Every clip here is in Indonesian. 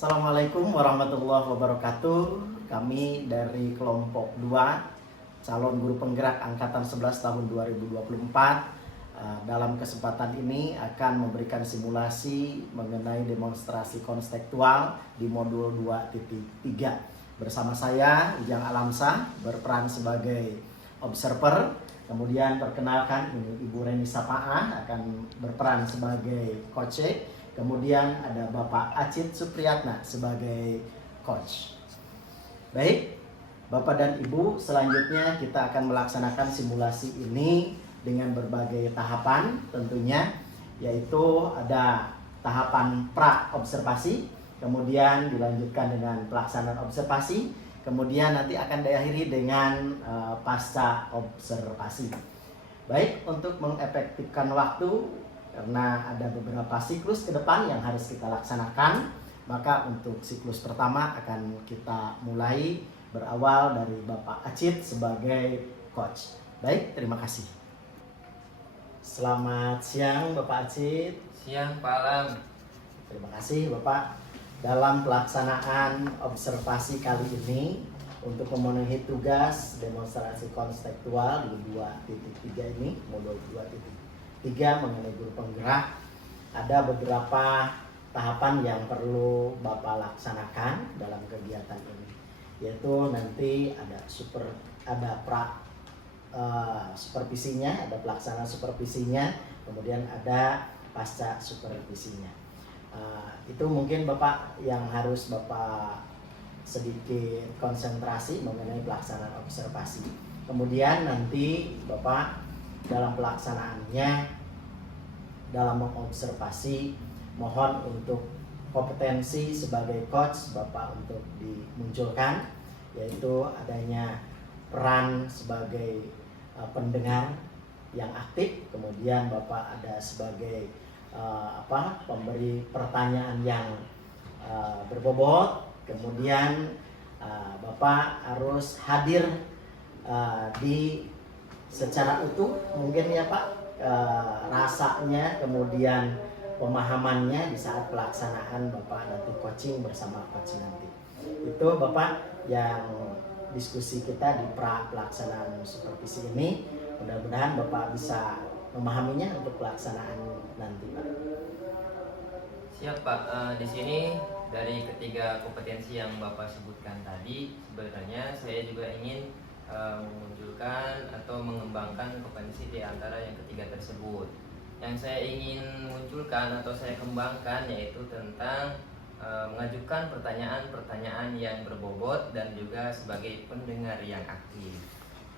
Assalamualaikum warahmatullahi wabarakatuh. Kami dari kelompok 2 calon guru penggerak angkatan 11 tahun 2024 dalam kesempatan ini akan memberikan simulasi mengenai demonstrasi konstekstual di modul 2.3. Bersama saya Ujang Alamsah berperan sebagai observer. Kemudian perkenalkan ini Ibu Reni Sapaah akan berperan sebagai coach. Kemudian ada Bapak Acit Supriyatna sebagai coach. Baik, Bapak dan Ibu, selanjutnya kita akan melaksanakan simulasi ini dengan berbagai tahapan tentunya, yaitu ada tahapan pra-observasi, kemudian dilanjutkan dengan pelaksanaan observasi, kemudian nanti akan diakhiri dengan pasca observasi. Baik, untuk mengefektifkan waktu, karena ada beberapa siklus ke depan yang harus kita laksanakan, maka untuk siklus pertama akan kita mulai berawal dari Bapak Acit sebagai coach. Baik, terima kasih. Selamat siang Bapak Acit. Siang Pak Alam. Terima kasih Bapak. Dalam pelaksanaan observasi kali ini untuk memenuhi tugas demonstrasi konstekstual di 2.3 ini, modul 2.3 mengenai guru penggerak, ada beberapa tahapan yang perlu Bapak laksanakan dalam kegiatan ini, yaitu nanti ada supervisinya, ada pelaksanaan supervisinya, kemudian ada pasca supervisinya. Itu mungkin Bapak yang harus Bapak sedikit konsentrasi mengenai pelaksanaan observasi. Kemudian nanti Bapak dalam pelaksanaannya, dalam mengobservasi, mohon untuk kompetensi sebagai coach Bapak untuk dimunculkan, yaitu adanya peran sebagai pendengar yang aktif, kemudian Bapak ada sebagai pemberi pertanyaan yang berbobot, kemudian Bapak harus hadir di secara utuh mungkin ya Pak, rasanya kemudian pemahamannya di saat pelaksanaan Bapak nanti coaching bersama coach nanti. Itu Bapak yang diskusi kita di pelaksanaan supervisi ini. Mudah-mudahan Bapak bisa memahaminya untuk pelaksanaan nanti Pak. Siap Pak. Di sini dari ketiga kompetensi yang Bapak sebutkan tadi, sebenarnya saya juga ingin memunculkan atau mengembangkan kompetensi di antara yang ketiga tersebut. Yang saya ingin munculkan atau saya kembangkan yaitu tentang mengajukan pertanyaan-pertanyaan yang berbobot dan juga sebagai pendengar yang aktif.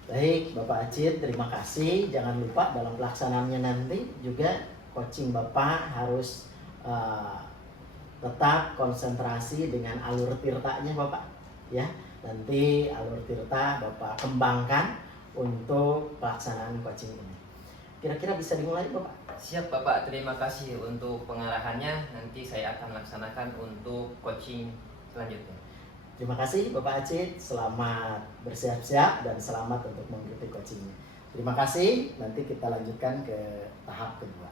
Baik Bapak Acit, terima kasih. Jangan lupa dalam pelaksanaannya nanti juga coaching Bapak harus tetap konsentrasi dengan alur tirtanya Bapak ya. Nanti alur tirta Bapak kembangkan untuk pelaksanaan coaching ini. Kira-kira bisa dimulai Bapak? Siap Bapak, terima kasih untuk pengarahannya. Nanti saya akan laksanakan untuk coaching selanjutnya. Terima kasih Bapak Acit, selamat bersiap-siap dan selamat untuk mengikuti coachingnya. Terima kasih, nanti kita lanjutkan ke tahap kedua.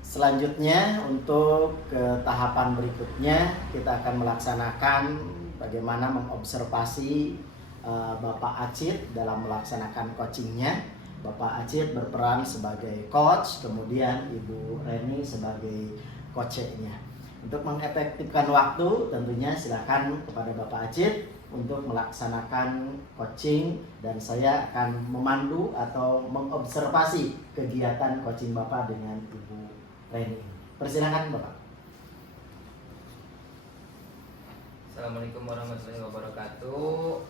Selanjutnya untuk ke tahapan berikutnya kita akan melaksanakan bagaimana mengobservasi Bapak Acit dalam melaksanakan coachingnya. Bapak Acit berperan sebagai coach, kemudian Ibu Reni sebagai coachnya. Untuk mengefektifkan waktu tentunya silakan kepada Bapak Acit untuk melaksanakan coaching dan saya akan memandu atau mengobservasi kegiatan coaching Bapak dengan Ibu Reni. Persilakan Bapak. Assalamualaikum warahmatullahi wabarakatuh.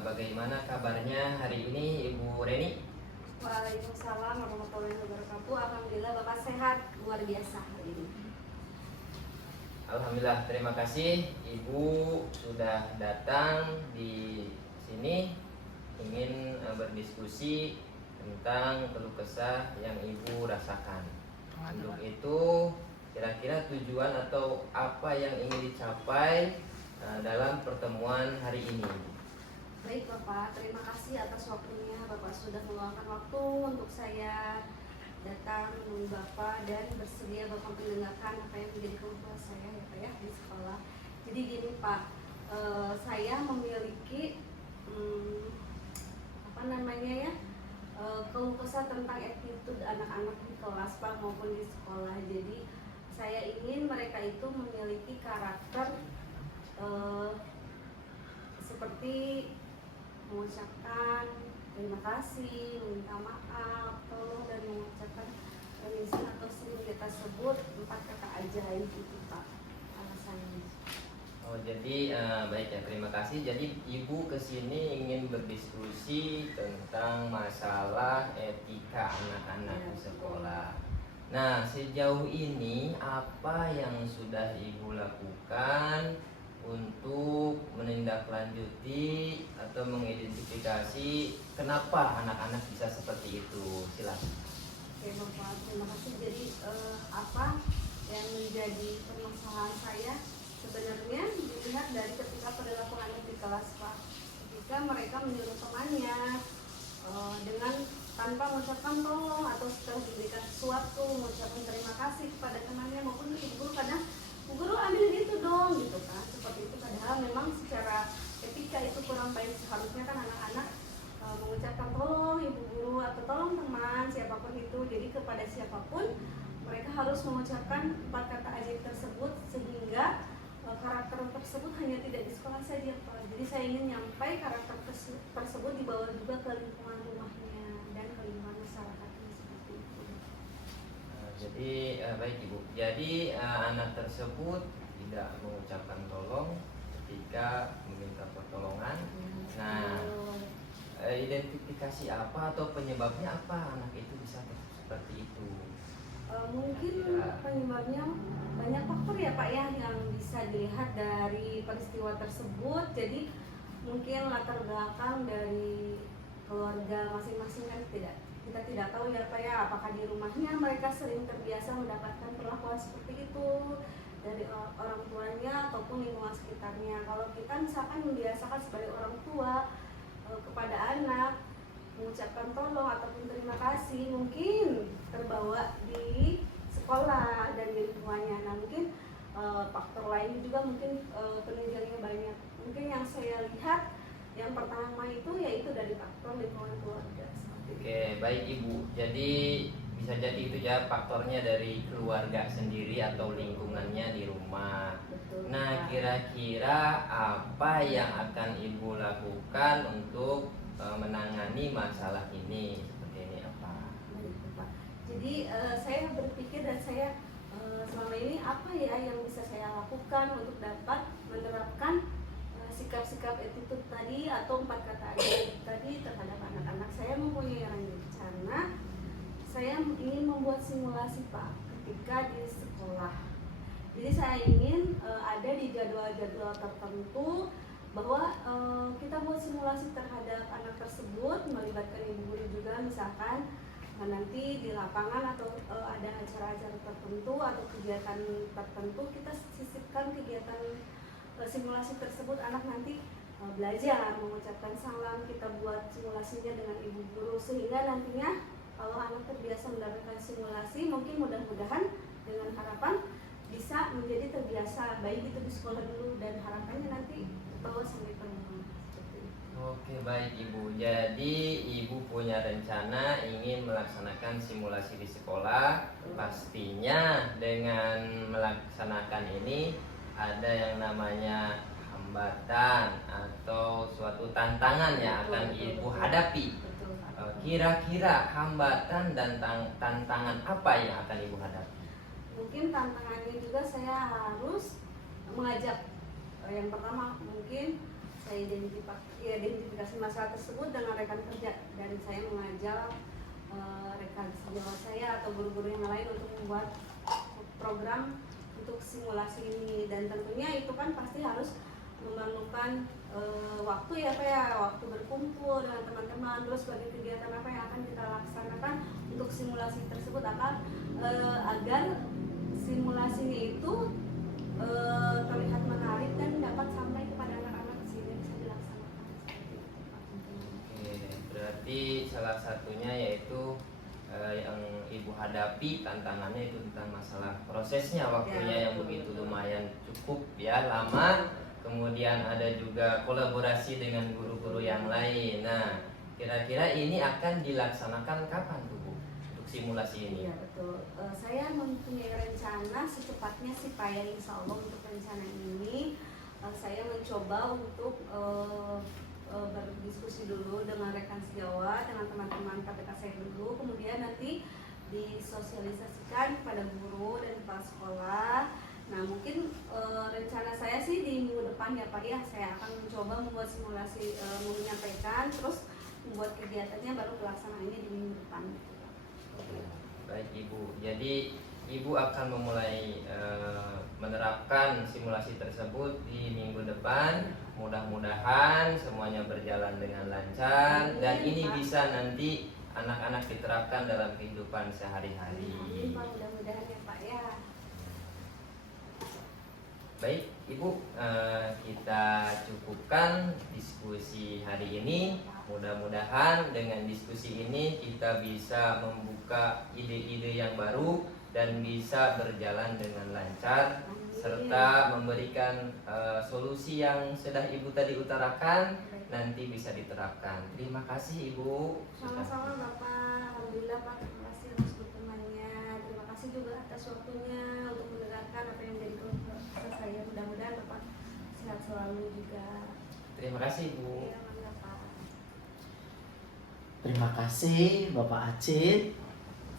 Bagaimana kabarnya hari ini Ibu Reni? Waalaikumsalam warahmatullahi wabarakatuh. Alhamdulillah Bapak sehat luar biasa hari ini. Alhamdulillah, terima kasih Ibu sudah datang di sini ingin berdiskusi tentang keluh kesah yang Ibu rasakan. Untuk itu kira-kira tujuan atau apa yang ingin dicapai dalam pertemuan hari ini? Baik Bapak, terima kasih atas waktunya. Bapak sudah meluangkan waktu untuk saya datang menemui Bapak dan bersedia Bapak mendengarkan apa yang menjadi keluhan saya ya Pak ya di sekolah. gini Pak, saya memiliki apa namanya ya, keluh kesah tentang attitude anak-anak di kelas Pak maupun di sekolah. Jadi saya ingin mereka itu memiliki karakter seperti mengucapkan terima kasih, meminta maaf, tolong, dan mengucapkan permisi atau sering kita sebut 4 kata ajaib itu Pak alasannya. Oh, jadi baik ya, terima kasih. Jadi Ibu kesini ingin berdiskusi tentang masalah etika anak-anak di sekolah. Nah, sejauh ini apa yang sudah Ibu lakukan untuk menindaklanjuti atau mengidentifikasi kenapa anak-anak bisa seperti itu? Silakan. Oke Bapak, terima kasih. Jadi apa yang menjadi permasalahan saya sebenarnya dilihat dari ketika perilaku anak di kelas Pak. Ketika mereka menyuruh temannya dengan tanpa mengucapkan tolong, atau setelah diberikan sesuatu mengucapkan terima kasih kepada temannya maupun ibu guru, kadang bu guru ambil itu dong gitu kan, seperti itu. Padahal memang secara etika itu kurang baik. Seharusnya kan anak-anak mengucapkan tolong ibu guru atau tolong teman siapapun itu. Jadi kepada siapapun mereka harus mengucapkan 4 kata ajaib tersebut, sehingga karakter tersebut hanya tidak di sekolah saja Pak. Jadi saya ingin nyampai karakter tersebut dibawa juga ke lingkungan rumahnya dan ke lingkungan masyarakatnya, seperti itu. Jadi baik Ibu. Jadi anak tersebut tidak mengucapkan tolong ketika meminta pertolongan. Nah, identifikasi apa atau penyebabnya apa anak itu bisa seperti itu? Mungkin penyebabnya banyak faktor ya Pak ya yang bisa dilihat dari peristiwa tersebut. Jadi mungkin latar belakang dari keluarga masing-masing kan kita tidak tahu ya Pak ya, apakah di rumahnya mereka sering terbiasa mendapatkan perlakuan seperti itu dari orang tuanya ataupun lingkungan sekitarnya. Kalau kita misalkan membiasakan sebagai orang tua kepada anak mengucapkan tolong ataupun terima kasih, mungkin terbawa di sekolah dan di lingkungannya. Nah mungkin faktor lain juga mungkin penunjangnya banyak. Mungkin yang saya lihat yang pertama itu yaitu dari faktor lingkungan keluarga. Oke, baik Ibu. Jadi bisa jadi itu ya faktornya dari keluarga sendiri atau lingkungannya di rumah. Betul, Nah, Pak. kira-kira apa yang akan Ibu lakukan untuk menangani masalah ini? Seperti ini apa? Baik, Pak. Jadi saya berpikir dan saya selama ini apa ya yang bisa saya lakukan untuk dapat menerapkan sikap-sikap attitude tadi atau 4 kata ajaib tadi terhadap anak-anak. Saya mempunyai rencana, saya ingin membuat simulasi Pak ketika di sekolah. Jadi saya ingin ada di jadwal-jadwal tertentu bahwa kita buat simulasi terhadap anak tersebut, melibatkan ibu guru juga misalkan. Nah, nanti di lapangan atau ada acara-acara tertentu atau kegiatan tertentu, kita sisipkan kegiatan simulasi tersebut. Anak nanti belajar mengucapkan salam, kita buat simulasinya dengan ibu guru, sehingga nantinya kalau anak terbiasa mendapatkan simulasi, mungkin mudah-mudahan dengan harapan bisa menjadi terbiasa, baik itu di sekolah dulu dan harapannya nanti bawa sampai ke rumah. Oke, baik Ibu. Jadi Ibu punya rencana ingin melaksanakan simulasi di sekolah. Pastinya dengan melaksanakan ini ada yang namanya hambatan atau suatu tantangan yang akan Ibu hadapi. Betul, Pak. Kira-kira hambatan dan tantangan apa yang akan Ibu hadapi? Mungkin tantangannya juga saya harus mengajak, yang pertama mungkin saya identifikasi masalah tersebut dengan rekan kerja, dan saya mengajak rekan sejawat saya atau guru-guru yang lain untuk membuat program untuk simulasi ini. Dan tentunya itu kan pasti harus memerlukan waktu ya Pak ya, waktu berkumpul dengan teman-teman, terus bagi kegiatan apa yang akan kita laksanakan untuk simulasi tersebut agar simulasinya itu terlihat menarik dan dapat sampai kepada anak-anak sehingga bisa dilaksanakan seperti itu Pak. Oke, berarti salah satunya yaitu yang Ibu hadapi tantangannya itu tentang masalah prosesnya, waktunya yang begitu lumayan cukup ya lama. Kemudian ada juga kolaborasi dengan guru-guru yang lain. Nah, kira-kira ini akan dilaksanakan kapan tuh Bu untuk simulasi ini? Iya betul. Saya mempunyai rencana secepatnya sih Pak ya, insya Allah untuk rencana ini saya mencoba untuk berdiskusi dulu dengan rekan sejawat, dengan teman-teman KPK saya dulu, kemudian nanti disosialisasikan kepada guru dan kepala sekolah. Nah mungkin rencana saya sih di minggu depan ya Pak ya, saya akan mencoba membuat simulasi, menyampaikan, terus membuat kegiatannya baru pelaksanaannya di minggu depan. Baik Ibu, jadi Ibu akan memulai menerapkan simulasi tersebut di minggu depan. Mudah-mudahan semuanya berjalan dengan lancar dan ini bisa nanti anak-anak diterapkan dalam kehidupan sehari-hari. Amin Pak, mudah-mudahan ya Pak ya. Baik Ibu, kita cukupkan diskusi hari ini. Mudah-mudahan dengan diskusi ini kita bisa membuka ide-ide yang baru dan bisa berjalan dengan lancar, serta memberikan solusi yang sudah Ibu tadi utarakan nanti bisa diterapkan. Terima kasih Ibu. Sama-sama Bapak, alhamdulillah Pak, terima kasih atas dukungannya. Terima kasih juga atas waktunya untuk mendengarkan apa yang menjadi keluh kesah saya. Mudah-mudahan Bapak sehat selalu juga. Terima kasih Ibu. Ya, Bapak. Terima kasih Bapak Acit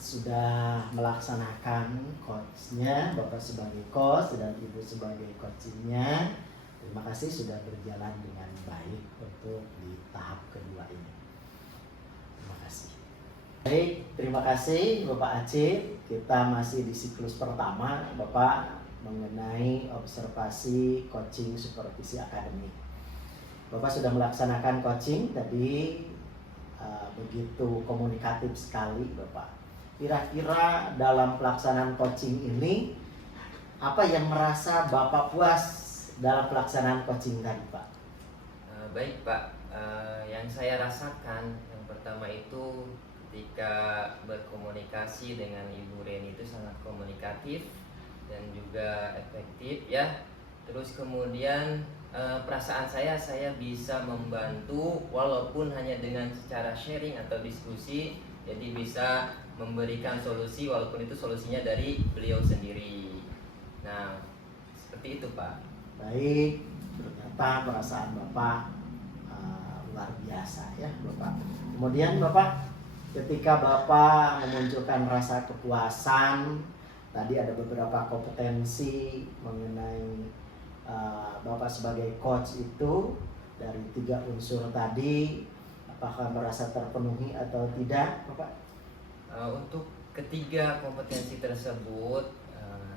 sudah melaksanakan coachnya, Bapak sebagai coach dan Ibu sebagai coachingnya. Terima kasih sudah berjalan dengan baik untuk di tahap kedua ini. Terima kasih. Baik, terima kasih Bapak Acit. Kita masih di siklus pertama Bapak mengenai observasi coaching supervisi akademik. Bapak sudah melaksanakan coaching tadi, begitu komunikatif sekali Bapak. Kira-kira dalam pelaksanaan coaching ini apa yang merasa Bapak puas dalam pelaksanaan coaching tadi Pak? Baik Pak, yang saya rasakan yang pertama itu ketika berkomunikasi dengan Ibu Reni itu sangat komunikatif dan juga efektif ya. Terus kemudian perasaan saya bisa membantu walaupun hanya dengan secara sharing atau diskusi, jadi bisa memberikan solusi walaupun itu solusinya dari beliau sendiri. Nah, seperti itu Pak. Baik, ternyata perasaan Bapak luar biasa ya Bapak. Kemudian Bapak, ketika Bapak memunculkan rasa kepuasan, tadi ada beberapa kompetensi mengenai Bapak sebagai coach itu dari 3 unsur tadi, apakah merasa terpenuhi atau tidak Bapak? Untuk ketiga kompetensi tersebut,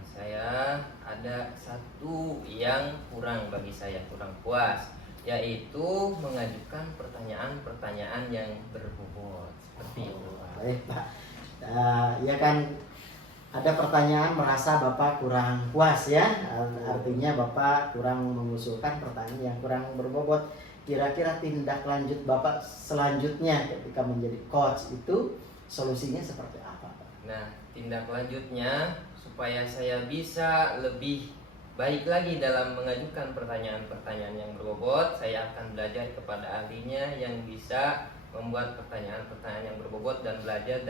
saya ada satu yang kurang bagi saya, kurang puas, yaitu mengajukan pertanyaan-pertanyaan yang berbobot seperti itu. Baik Pak, ya kan ada pertanyaan merasa Bapak kurang puas ya, artinya Bapak kurang mengusulkan pertanyaan yang kurang berbobot. Kira-kira tindak lanjut Bapak selanjutnya ketika menjadi coach itu solusinya seperti apa Pak? Nah, tindak lanjutnya supaya saya bisa lebih baik lagi dalam mengajukan pertanyaan-pertanyaan yang berbobot, saya akan belajar kepada ahlinya yang bisa membuat pertanyaan-pertanyaan yang berbobot dan belajar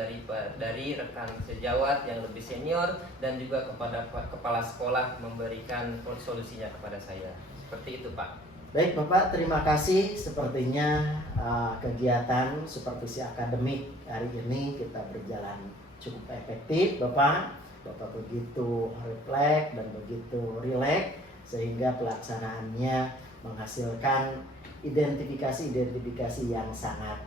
dari rekan sejawat yang lebih senior dan juga kepada kepala sekolah memberikan solusinya kepada saya. Seperti itu Pak. Baik Bapak, terima kasih. Sepertinya kegiatan supervisi akademik hari ini kita berjalan cukup efektif Bapak. Bapak begitu refleks dan begitu rileks sehingga pelaksanaannya menghasilkan identifikasi yang sangat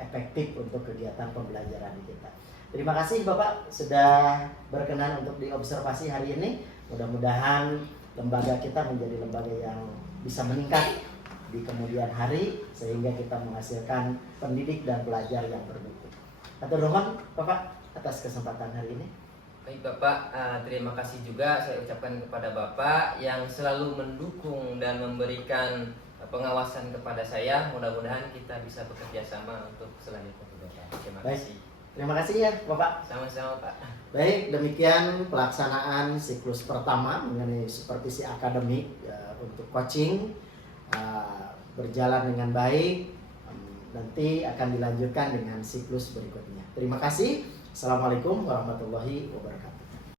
efektif untuk kegiatan pembelajaran kita. Terima kasih Bapak sudah berkenan untuk diobservasi hari ini. Mudah-mudahan lembaga kita menjadi lembaga yang bisa meningkat di kemudian hari sehingga kita menghasilkan pendidik dan pelajar yang bermutu. Atur nuhun Bapak atas kesempatan hari ini. Baik Bapak, terima kasih juga saya ucapkan kepada Bapak yang selalu mendukung dan memberikan pengawasan kepada saya. Mudah-mudahan kita bisa bekerja sama untuk selanjutnya Bapak. Terima kasih. Terima kasih ya Bapak. Sama-sama Pak. Baik, demikian pelaksanaan siklus pertama mengenai supervisi akademik untuk coaching berjalan dengan baik. Nanti akan dilanjutkan dengan siklus berikutnya. Terima kasih. Assalamualaikum warahmatullahi wabarakatuh.